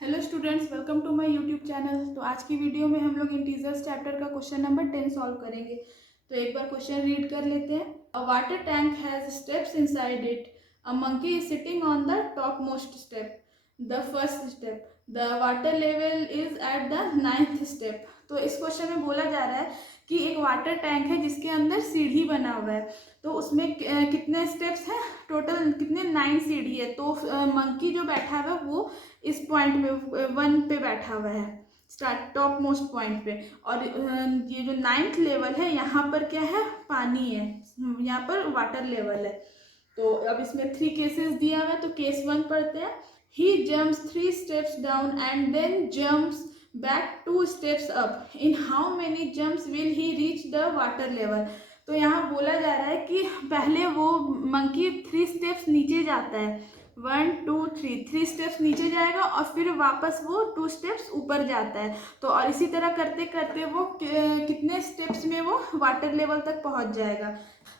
Hello students, welcome to my YouTube channel. तो आज की वीडियो में हम लोग इंटीजर्स चैप्टर का क्वेश्चन नंबर 10 सॉल्व करेंगे। तो एक बार क्वेश्चन रीड कर लेते हैं। A water tank has steps inside it. A monkey is sitting on the top most step. The first step. The water level is at the 9th step. तो इस question में बोला जा रहा है कि एक वाटर टैंक है जिसके अंदर सीढ़ी बना हुआ है। तो उसमें कितने स्टेप्स हैं, टोटल कितने 9 सीढ़ी है। तो मंकी जो बैठा हुआ है वो इस पॉइंट में 1 पे बैठा हुआ है, स्टार्ट टॉप मोस्ट पॉइंट पे। और ये जो 9th लेवल है यहाँ पर क्या है, पानी है, यहाँ पर वाटर लेवल है। तो अब इसमें 3 केसेस दिया हुआ है। तो केस 1 पढ़ते हैं। He jumps 3 steps down and then jumps back 2 steps up. In how many jumps will he reach the water level. तो यहाँ बोला जा रहा है कि पहले वो मंकी 3 स्टेप्स नीचे जाता है, 1 2 3 स्टेप्स नीचे जाएगा और फिर वापस वो 2 स्टेप्स ऊपर जाता है। तो और इसी तरह करते करते वो कितने स्टेप्स में वो वाटर लेवल तक पहुंच जाएगा।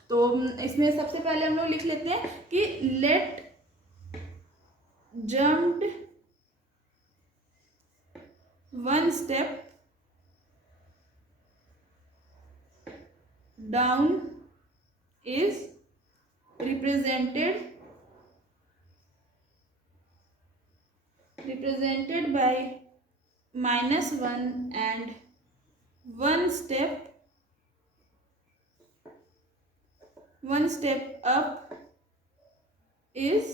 तो इसमें सबसे पहले हम लोग लिख लेते हैं कि let jumped 1 step down is represented by -1 and 1 step up is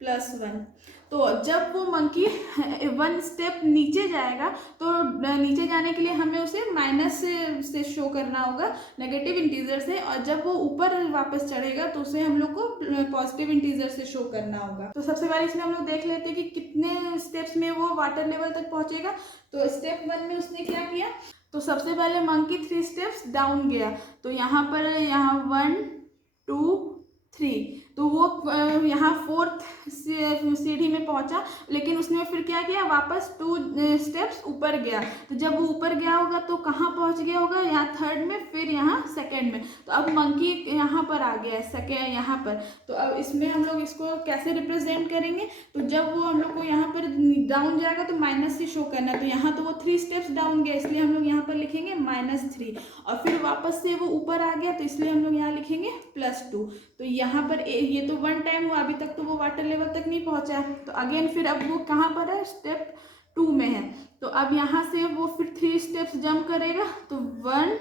+1। तो जब वो मंकी 1 स्टेप नीचे जाएगा तो नीचे जाने के लिए हमें उसे माइनस से शो करना होगा, नेगेटिव इंटीजर से। और जब वो ऊपर वापस चढ़ेगा तो उसे हम लोग को पॉजिटिव इंटीजर से शो करना होगा। तो सबसे पहले इसमें हम लोग देख लेते हैं कि कितने स्टेप्स में वो वाटर लेवल तक पहुंचेगा। तो स्टेप 1 में उसने क्या किया, तो सबसे पहले मंकी 3 स्टेप्स डाउन गया। तो यहाँ पर 1 2 3, तो वो यहाँ 4th सीढ़ी में पहुंचा, लेकिन उसने फिर क्या किया, वापस 2 स्टेप्स ऊपर गया। तो जब वो ऊपर गया होगा तो कहाँ पहुंच गया होगा, यहाँ 3rd में, फिर यहाँ 2nd में। तो अब मंकी यहाँ पर आ गया है, सेकेंड यहाँ पर। तो अब इसमें हम लोग इसको कैसे रिप्रेजेंट करेंगे, तो जब वो हम लोग को यहाँ पर डाउन जाएगा तो माइनस से शो करना है। तो यहाँ तो वो 3 स्टेप्स डाउन गया, इसलिए हम लोग यहाँ पर लिखेंगे -3। और फिर वापस से वो ऊपर आ गया तो इसलिए हम लोग यहाँ लिखेंगे +2। तो यहाँ पर ये तो 1 टाइम हुआ, अभी तक तो वो वाटर लेवल तक नहीं पहुंचा है। तो अगेन फिर अब वो कहाँ पर है, स्टेप 2 में है। तो अब यहाँ से वो फिर 3 स्टेप्स जंप करेगा, तो 1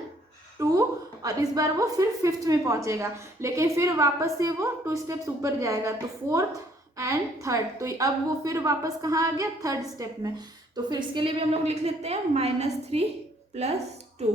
2, और इस बार वो फिर 5th में पहुंचेगा, लेकिन फिर वापस से वो 2 स्टेप्स ऊपर जाएगा, तो 4th एंड 3rd। तो अब वो फिर वापस कहाँ आ गया, 3rd स्टेप में। तो फिर इसके लिए भी हम लोग लिख लेते हैं -3 + 2।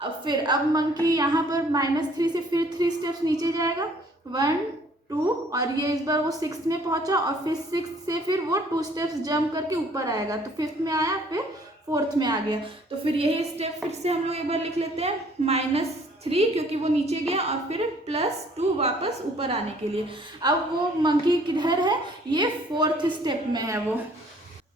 अब मंकी यहाँ पर -3 से फिर 3 स्टेप्स नीचे जाएगा, 1 2, और ये इस बार वो 6th में पहुंचा, और फिर 6th से फिर वो 2 स्टेप्स जंप करके ऊपर आएगा, तो 5th में आया, फिर 4th में आ गया। तो फिर यही स्टेप फिर से हम लोग एक बार लिख लेते हैं, -3 क्योंकि वो नीचे गया, और फिर +2 वापस ऊपर आने के लिए। अब वो मंकी किधर है, ये 4th स्टेप में है वो।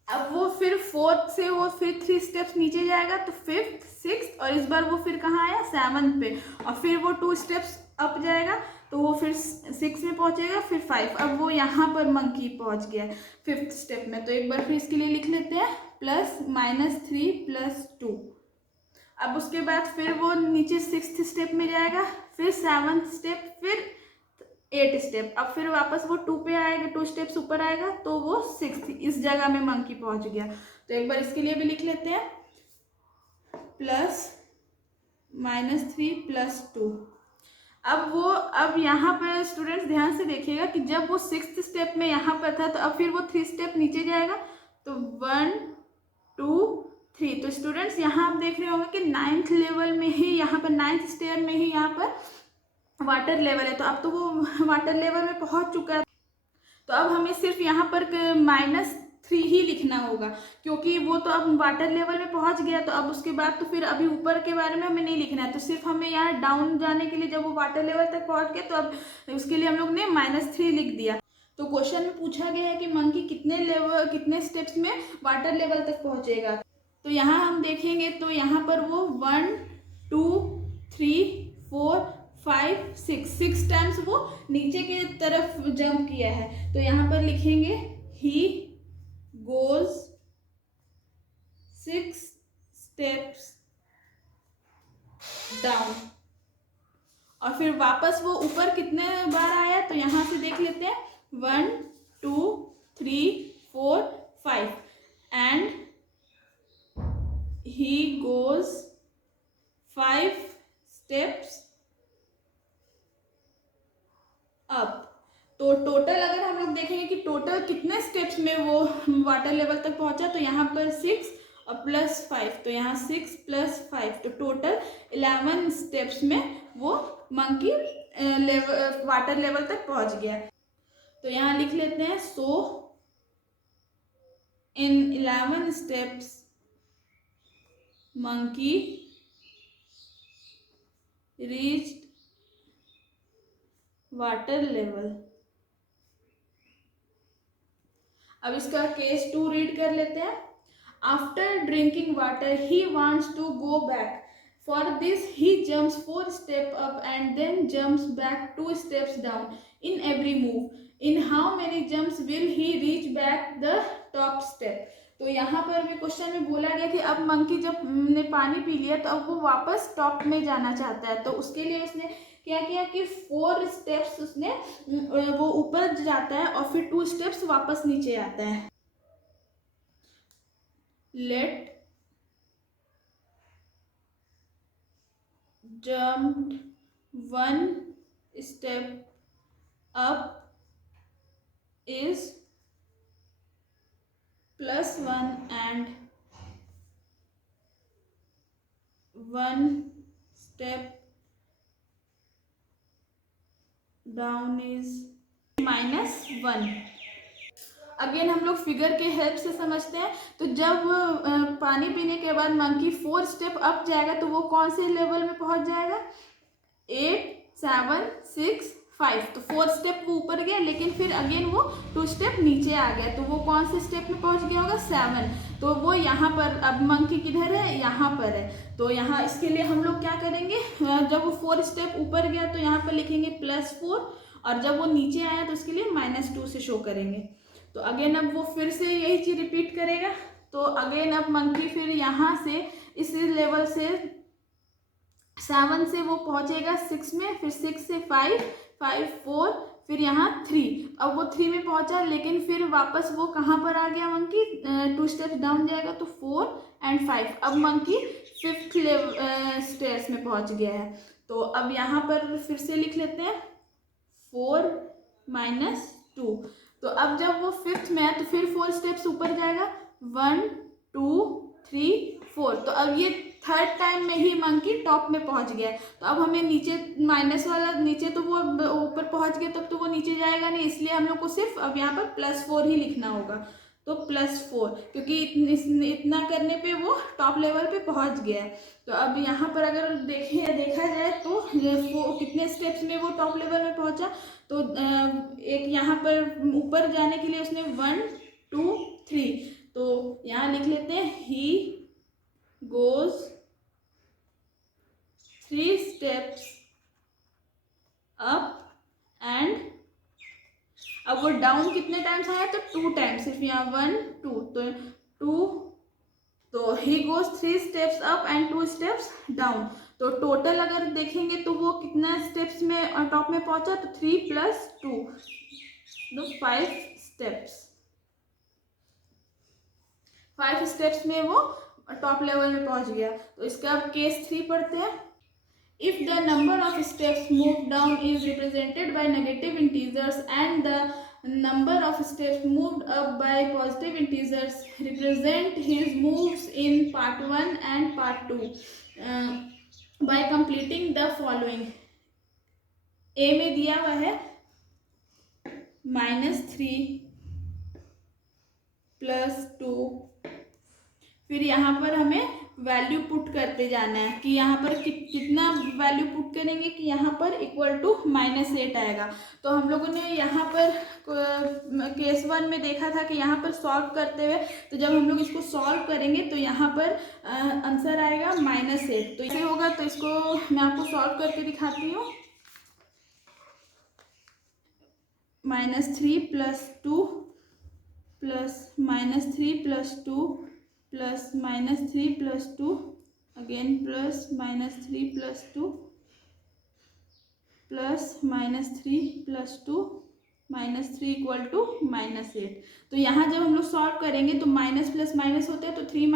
अब वो फिर 4th से वो फिर 3 स्टेप्स नीचे जाएगा, तो 5th 6th, और इस बार वो फिर कहाँ आया, 7th पे। और फिर वो 2 स्टेप्स अप जाएगा, तो वो फिर 6 में पहुंचेगा, फिर 5। अब वो यहाँ पर मंकी पहुंच गया 5th स्टेप में। तो एक बार फिर इसके लिए लिख लेते हैं -3 + 2। अब उसके बाद फिर वो नीचे 6th स्टेप में जाएगा, फिर 7th स्टेप, फिर 8 स्टेप। अब फिर वापस वो 2 पे आएगा, 2 स्टेप्स ऊपर आएगा, तो वो 6th इस जगह में मंकी पहुंच गया। तो एक बार इसके लिए भी लिख लेते हैं -3 + 2। अब यहाँ पर स्टूडेंट्स ध्यान से देखिएगा कि जब वो 6th स्टेप में यहाँ पर था, तो अब फिर वो 3 स्टेप नीचे जाएगा, तो 1 2 3। तो स्टूडेंट्स यहाँ आप देख रहे होंगे कि 9th लेवल में ही, यहाँ पर 9th स्टेयर में ही यहाँ पर वाटर लेवल है। तो अब तो वो वाटर लेवल में पहुंच चुका है। तो अब हमें सिर्फ यहाँ पर -3 ही लिखना होगा, क्योंकि वो तो अब वाटर लेवल में पहुंच गया। तो अब उसके बाद तो फिर अभी ऊपर के बारे में हमें नहीं लिखना है। तो सिर्फ हमें यहाँ डाउन जाने के लिए, जब वो वाटर लेवल तक पहुंच गया, तो अब उसके लिए हम लोग ने -3 लिख दिया। तो क्वेश्चन में पूछा गया है कि मंकी कितने स्टेप्स में वाटर लेवल तक पहुंचेगा। तो यहाँ हम देखेंगे तो यहाँ पर वो 1 2 3 4 5 6 टाइम्स वो नीचे के तरफ जंप किया है। तो यहाँ पर लिखेंगे ही goes 6 steps डाउन। और फिर वापस वो ऊपर कितने बार आया तो यहाँ से देख लेते हैं 1 2 3 4 5 and he goes 5 steps up. तो टोटल अगर हम लोग देखेंगे कि टोटल कितने स्टेप्स में वो वाटर लेवल तक पहुंचा तो यहाँ पर 6 और +5 तो यहाँ 6 + 5 तो टोटल 11 स्टेप्स में वो मंकी वाटर लेवल तक पहुंच गया। तो यहाँ लिख लेते हैं so in 11 steps monkey reached water level. अब इसका केस 2 रीड कर लेते हैं। After drinking water he wants to go back. For this he jumps 4 step up and then jumps back 2 steps down in every move. In how many jumps will he reach back the top step. तो यहाँ पर भी question में बोला गया कि अब monkey जब ने पानी पी लिया तो अब वो वापस टॉप में जाना चाहता है। तो उसके लिए उसने क्या किया कि 4 स्टेप्स उसने वो ऊपर जाता है और फिर 2 स्टेप्स वापस नीचे आता है। Let jumped 1 step up is +1 and 1 step down is -1। Again हम लोग फिगर के हेल्प से समझते हैं। तो जब पानी पीने के बाद मंकी 4 स्टेप अप जाएगा तो वो कौन से लेवल में पहुंच जाएगा 8 7 6 5 तो 4 स्टेप वो ऊपर गया लेकिन फिर अगेन वो 2 स्टेप नीचे आ गया तो वो कौन से स्टेप में पहुंच गया होगा 7। तो वो यहाँ पर अब मंकी किधर है यहाँ पर है। तो यहाँ इसके लिए हम लोग क्या करेंगे जब वो 4 स्टेप ऊपर गया तो यहाँ पर लिखेंगे +4 और जब वो नीचे आया तो उसके लिए -2 से शो करेंगे। तो अगेन अब वो फिर से यही चीज रिपीट करेगा। तो अगेन अब मंकी फिर यहाँ से इस लेवल से 7 से वो पहुंचेगा 6 में, फिर 6 से 5 5 4 फिर यहाँ 3। अब वो 3 में पहुंचा लेकिन फिर वापस वो कहाँ पर आ गया मंकी 2 स्टेप्स डाउन जाएगा तो 4 और 5। अब मंकी 5th स्टेयर्स में पहुंच गया है। तो अब यहाँ पर फिर से लिख लेते हैं 4 - 2। तो अब जब वो 5th में है तो फिर 4 स्टेप्स ऊपर जाएगा 1 2 3 4। तो अब ये 3rd टाइम में ही मंकी टॉप में पहुंच गया है। तो अब हमें नीचे माइनस वाला नीचे तो वो ऊपर पहुंच गया तब तो वो नीचे जाएगा नहीं, इसलिए हम लोग को सिर्फ अब यहाँ पर +4 ही लिखना होगा। तो +4 क्योंकि इतना करने पे वो टॉप लेवल पे पहुंच गया है। तो अब यहाँ पर अगर देखा जाए तो वो कितने स्टेप्स में वो टॉप लेवल में पहुंचा तो एक यहाँ पर ऊपर जाने के लिए उसने 1 2 3। तो यहाँ लिख लेते हैं he goes 3 steps up and अब वो डाउन कितने टाइम्स आया तो 2 टाइम्स, सिर्फ यहाँ 1 2 तो 2। तो he goes 3 steps up and 2 steps down. तो टोटल अगर देखेंगे तो वो कितना स्टेप्स में टॉप में पहुंचा तो 3 + 2 तो 5 स्टेप्स। 5 स्टेप्स में वो टॉप लेवल में पहुंच गया। तो इसका अब केस 3 पढ़ते हैं। If the number of steps moved down is represented by negative integers and the number of steps moved up by positive integers, represent his moves in part 1 and part 2 by completing the following. A में दिया हुआ है -3 + 2। फिर यहाँ पर हमें value put करते जाना है कि यहाँ पर कितना वैल्यू पुट करेंगे कि यहाँ पर = -8 आएगा। तो हम लोगों ने यहाँ पर केस 1 में देखा था कि यहाँ पर सॉल्व करते हुए तो जब हम लोग इसको सॉल्व करेंगे तो यहाँ पर आंसर आएगा -8। तो इसे होगा तो इसको मैं आपको सॉल्व करके दिखाती हूँ। -3 + 2 plus -3 + 2 plus -3 + 2 again plus -3 + 2 plus -3 + 2 -3 = -8। तो यहाँ जब हम लोग सॉल्व करेंगे तो माइनस प्लस माइनस होता है, तो 3 -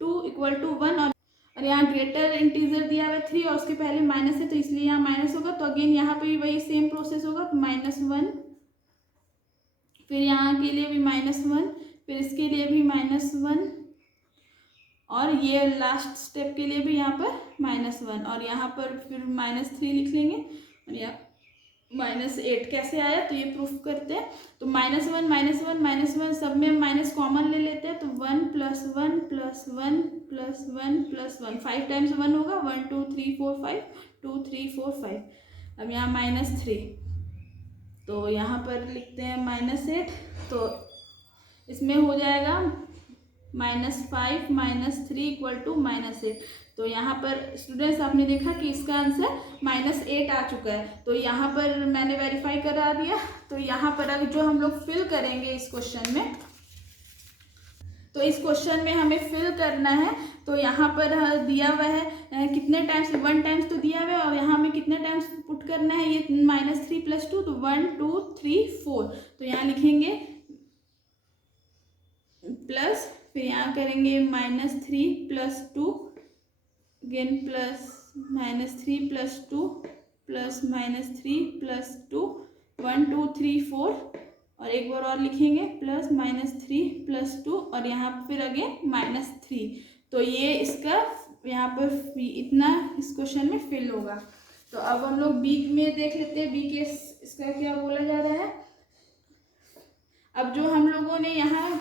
2 = 1 और यहाँ ग्रेटर इंटीजर दिया हुआ है 3 और उसके पहले माइनस है तो इसलिए यहाँ माइनस होगा। तो अगेन यहाँ पे भी वही सेम प्रोसेस होगा, तो -1, फिर यहाँ के लिए भी -1, फिर इसके लिए भी -1 और ये लास्ट स्टेप के लिए भी यहाँ पर -1 और यहाँ पर फिर -3 लिख लेंगे और यहाँ -8 कैसे आया तो ये प्रूफ करते हैं। तो -1 -1 -1 सब में माइनस कॉमन ले लेते हैं, तो 1 + 1 + 1 + 1 + 1 5 टाइम्स 1 होगा, 1 2 3 4 5 2 3 4 5। अब यहाँ -3 तो यहाँ पर लिखते हैं -8, तो इसमें हो जाएगा -5 -3 = -8। तो यहाँ पर स्टूडेंट्स आपने देखा कि इसका आंसर -8 आ चुका है। तो यहाँ पर मैंने वेरीफाई करा दिया। तो यहाँ पर अब जो हम लोग फिल करेंगे इस क्वेश्चन में, तो इस क्वेश्चन में हमें फिल करना है। तो यहाँ पर दिया हुआ है कितने टाइम्स, 1 टाइम्स तो दिया हुआ है और यहाँ हमें कितने टाइम्स पुट करना है, ये -3 + 2 तो 1 2 3 4। तो यहाँ लिखेंगे प्लस, फिर यहाँ करेंगे -3 + 2 अगेन प्लस -3 + 2 प्लस -3 + 2 1 2 3 4 और एक बार और लिखेंगे प्लस -3 + 2 और यहाँ फिर अगेन -3। तो ये इसका यहाँ पर इतना इस क्वेश्चन में फिल होगा। तो अब हम लोग बी में देख लेते हैं, बी के इसका क्या बोला जा रहा है। अब जो हम लोगों ने यहाँ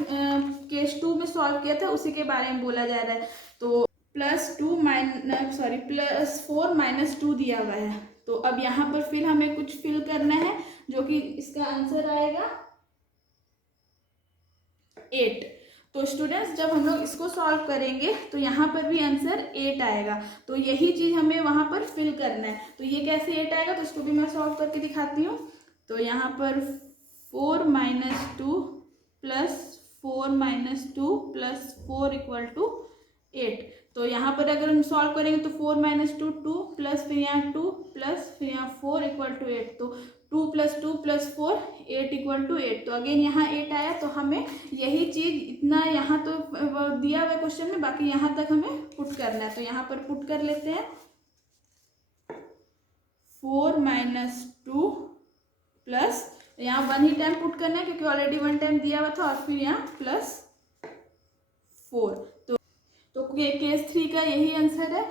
केस 2 में सॉल्व किया था उसी के बारे में बोला जा रहा है। तो +4 -2 दिया हुआ है। तो अब यहाँ पर फिर हमें कुछ फिल करना है जो कि इसका आंसर आएगा 8। तो स्टूडेंट्स जब हम लोग इसको सॉल्व करेंगे तो यहाँ पर भी आंसर 8 आएगा। तो यही चीज़ हमें वहाँ पर फिल करना है। तो ये कैसे 8 आएगा, तो इसको भी मैं सॉल्व करके दिखाती हूँ। तो यहाँ पर 4 - 2 + 4 - 2 + 4 = 8। तो यहाँ पर अगर हम सॉल्व करेंगे तो 4 - 2 2 प्लस फिर यहाँ 2 प्लस फिर यहाँ 4 = 8। तो 2 + 2 + 4 8 = 8। तो अगेन यहाँ 8 आया। तो हमें यही चीज़ इतना यहाँ तो दिया हुआ क्वेश्चन में, बाकी यहाँ तक हमें पुट करना है। तो यहाँ पर पुट कर लेते हैं 4 - 2 प्लस यहाँ 1 ही टाइम पुट करना है क्योंकि ऑलरेडी 1 टाइम दिया हुआ था और फिर यहाँ +4। तो केस 3 का यही आंसर है।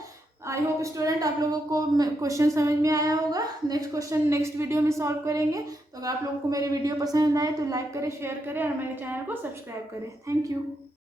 आई होप स्टूडेंट आप लोगों को क्वेश्चन समझ में आया होगा। नेक्स्ट क्वेश्चन नेक्स्ट वीडियो में सॉल्व करेंगे। तो अगर आप लोगों को मेरी वीडियो पसंद आए तो लाइक करें, शेयर करें और मेरे चैनल को सब्सक्राइब करें। Thank you.